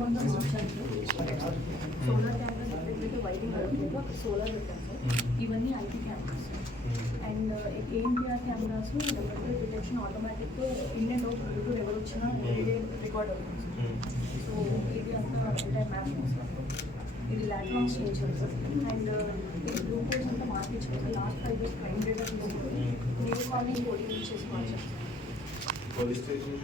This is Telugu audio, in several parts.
మొత్తం అంతా ఆప్షన్స్ సోలార్ క్యామెరాస్ ఎక్కడైతే వైరింగ్ అవ్వట్లేదు అక్కడ సోలార్ పెట్టాం సార్. ఇవన్నీ IT cameras and ANPR cameras number plate detection automatic in and out Bluetooth ఎవరు వచ్చినా రికార్డ్ అవుతుంది. సో ఇది అంతా ఎంటైర్ మ్యాప్ సార్. ఇది ల్యాక్ లాంచ్ చేయించారు సార్. అండ్ ఇది బ్లూ కోడ్స్ అంతా మార్పించారు sir. Last 5 years crime data తీసుకొని న్యూ కాలనీ కోడింగ్ యూజ్ చేసి మార్చారు sir. Police station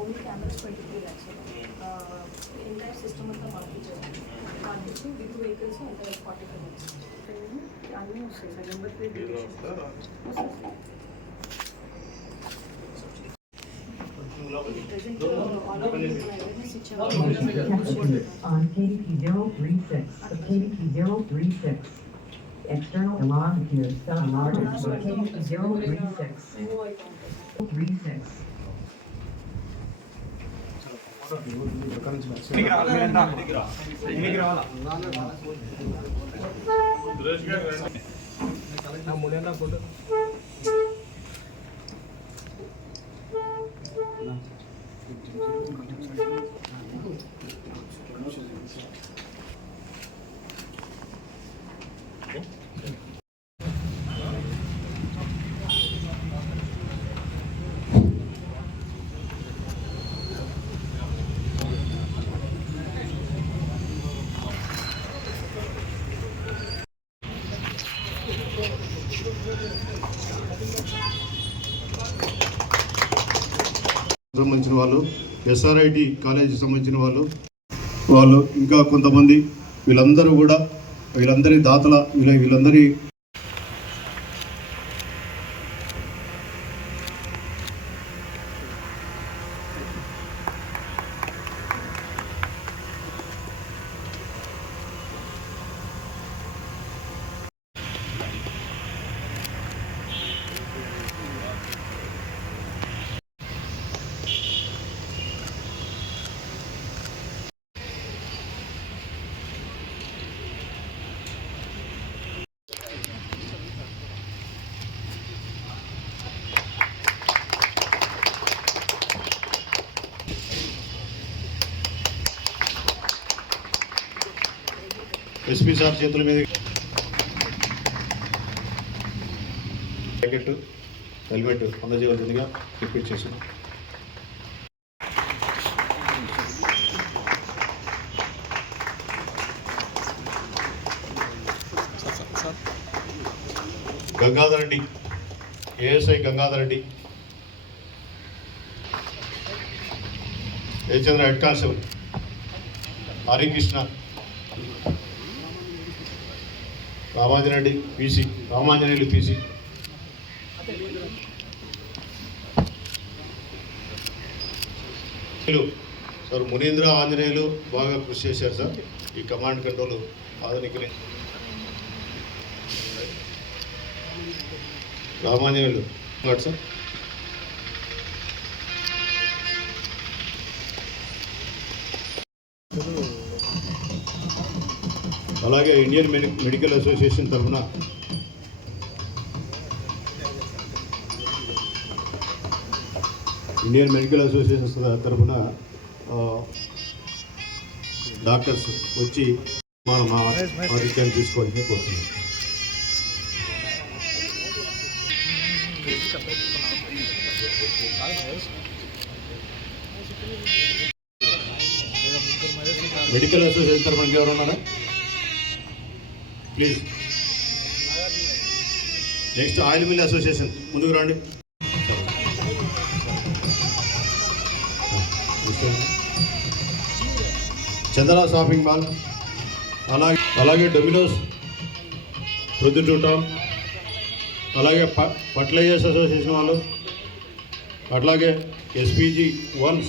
only cameras 23 lakhs entire system అంతా మార్పించారు. మార్పించి విత్ వెహికల్స్ అంతా 45 lakhs అన్నీ వస్తాయి sir. Number plate on KDP 036, KDP 036. External alarm appears sub-alarm KDP 036. 36. సంబంధించిన వాళ్ళు, ఎస్ఆర్ఐటి కాలేజీకి సంబంధించిన వాళ్ళు ఇంకా కొంతమంది వీళ్ళందరూ కూడా వీళ్ళందరి దాతల వీళ్ళందరి ఎస్పీ సార్ చేతుల మీద జాకెట్ హెల్మెట్ అందజేయవలసిందిగా రిపీట్ చేశాను. Gangadhar Reddy, ASI Gangadhar Reddy, Jayachandra head constable, Harikrishna, Ramanjaneyulu PC, sir Munindra Anjaneyulu బాగా కృషి చేశారు సార్. ఈ కమాండ్ కంట్రోల్ ఆధునిక రామాంజనేయులు సార్. అలాగే ఇండియన్ మెడికల్ అసోసియేషన్ తరఫున డాక్టర్స్ వచ్చి మనం ఆరోగ్యాన్ని తీసుకోవాలని కోరుతున్నాం. మెడికల్ అసోసియేషన్ తరఫున ఎవరు ఉన్నారా? Please. Next oil mill association ముందుకు రండి. చందన షాపింగ్ మాల్, అలాగే డొమినోస్, ప్రొద్దుటూటం, అలాగే ఫర్టిలైజర్స్ అసోసియేషన్ వాళ్ళు, అట్లాగే ఎస్పీజీ 1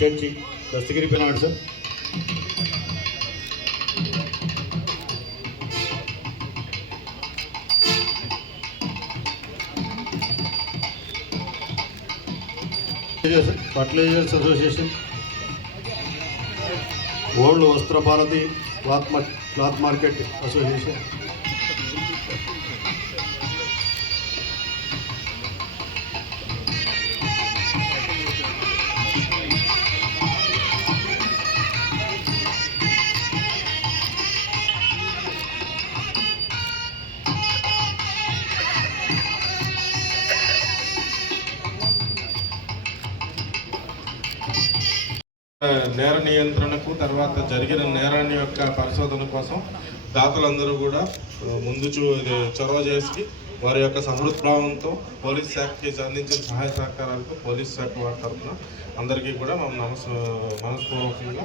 చర్చి దస్తగిరి పినాడు sir. Fertilizers association, old Vastra Bharati cloth market association, నేర నియంత్రణకు తర్వాత జరిగిన నేరాన్ని యొక్క పరిశోధన కోసం దాతలందరూ కూడా ముందు చొరవ చేసి వారి యొక్క సమృద్భావంతో పోలీస్ శాఖకి అందించిన సహాయ సహకారాలకు పోలీస్ శాఖ వారి తరఫున అందరికీ కూడా మనం మనస్పూర్వకంగా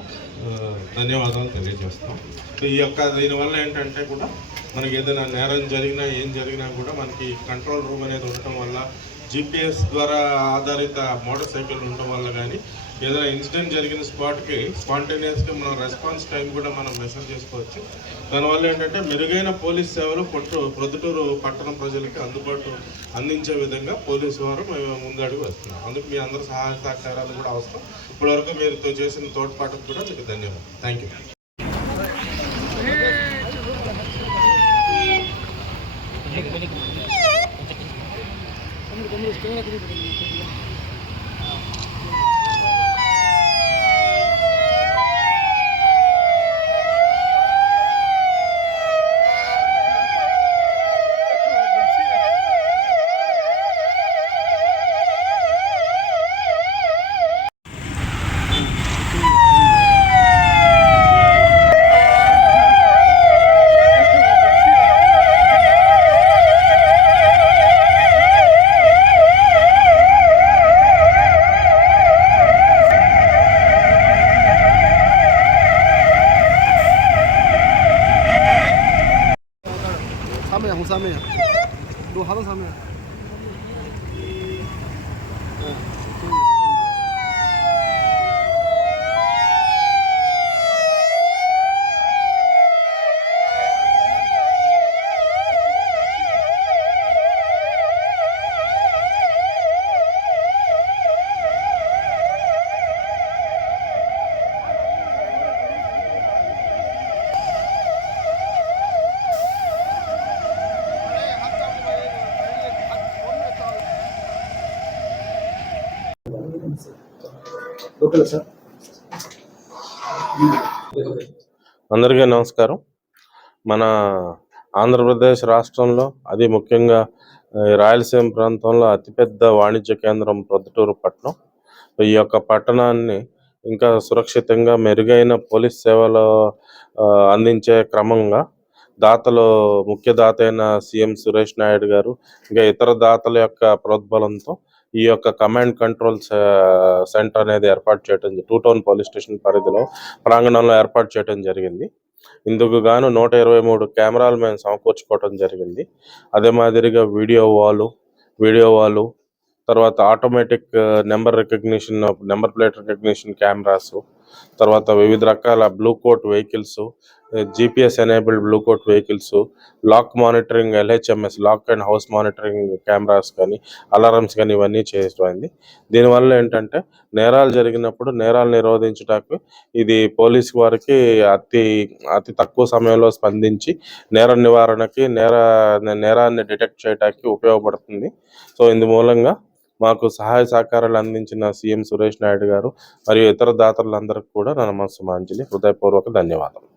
ధన్యవాదాలు తెలియజేస్తాం. దీనివల్ల ఏంటంటే కూడా మనకి ఏదైనా నేరం జరిగినా ఏం జరిగినా కూడా మనకి కంట్రోల్ రూమ్ అనేది ఉండటం వల్ల GPS ద్వారా ఆధారిత మోటార్ సైకిల్ ఉండటం వల్ల కానీ ఏదైనా ఇన్సిడెంట్ జరిగిన స్పాట్కి స్పాంటేనియస్గా మనం రెస్పాన్స్ టైం కూడా మనం మెషర్ చేసుకోవచ్చు. దానివల్ల ఏంటంటే మెరుగైన పోలీస్ సేవలు ప్రొద్దుటూరు పట్టణ ప్రజలకి అందుబాటు అందించే విధంగా పోలీసు వారు మేము ముందడుగు వస్తున్నాం. అందుకు మీ అందరూ సహాయ సహకారాలు కూడా అవసరం. ఇప్పటివరకు మీరు చేసిన తోడ్పాటుకు కూడా మీకు ధన్యవాదాలు. థ్యాంక్ యూ.上面，路好多上面。అందరికీ నమస్కారం. మన ఆంధ్రప్రదేశ్ రాష్ట్రంలో అది ముఖ్యంగా రాయలసీమ ప్రాంతంలో అతిపెద్ద వాణిజ్య కేంద్రం ప్రొద్దుటూరు పట్టణం. ఈ యొక్క పట్టణాన్ని ఇంకా సురక్షితంగా మెరుగైన పోలీస్ సేవలు అందించే క్రమంగా దాతలు ముఖ్య దాత అయిన సీఎం సురేష్ నాయుడు గారు ఇంకా ఇతర దాతల యొక్క ప్రోద్బలంతో ఈ యొక్క కమాండ్ కంట్రోల్ సెంటర్ అనేది ఏర్పాటు చేయడం 2 టౌన్ పోలీస్ స్టేషన్ పరిధిలో ప్రాంగణంలో ఏర్పాటు చేయడం జరిగింది. ఇందుకు గాను 123 కెమెరాలు మేము సమకూర్చుకోవడం జరిగింది. అదే మాదిరిగా వీడియో వాలు తర్వాత automatic number plate recognition cameras, తర్వాత వివిధ రకాల blue coat vehicles, GPS enabled blue coat vehicles, lock monitoring LHMS lock and house monitoring cameras కానీ అలారమ్స్ కానీ ఇవన్నీ చేయమైంది. దీనివల్ల ఏంటంటే నేరాలు జరిగినప్పుడు నేరాలు నిరోధించడానికి ఇది పోలీసు వారికి అతి తక్కువ సమయంలో స్పందించి నేర నివారణకి నేరాన్ని డిటెక్ట్ చేయడానికి ఉపయోగపడుతుంది. సో ఇందు మూలంగా మాకు సహాయ సహకారాలు అందించిన సీఎం సురేష్ నాయుడు గారు మరియు ఇతర దాతలందరికీ కూడా నా నమస్సుమాంజలి, హృదయపూర్వక ధన్యవాదాలు.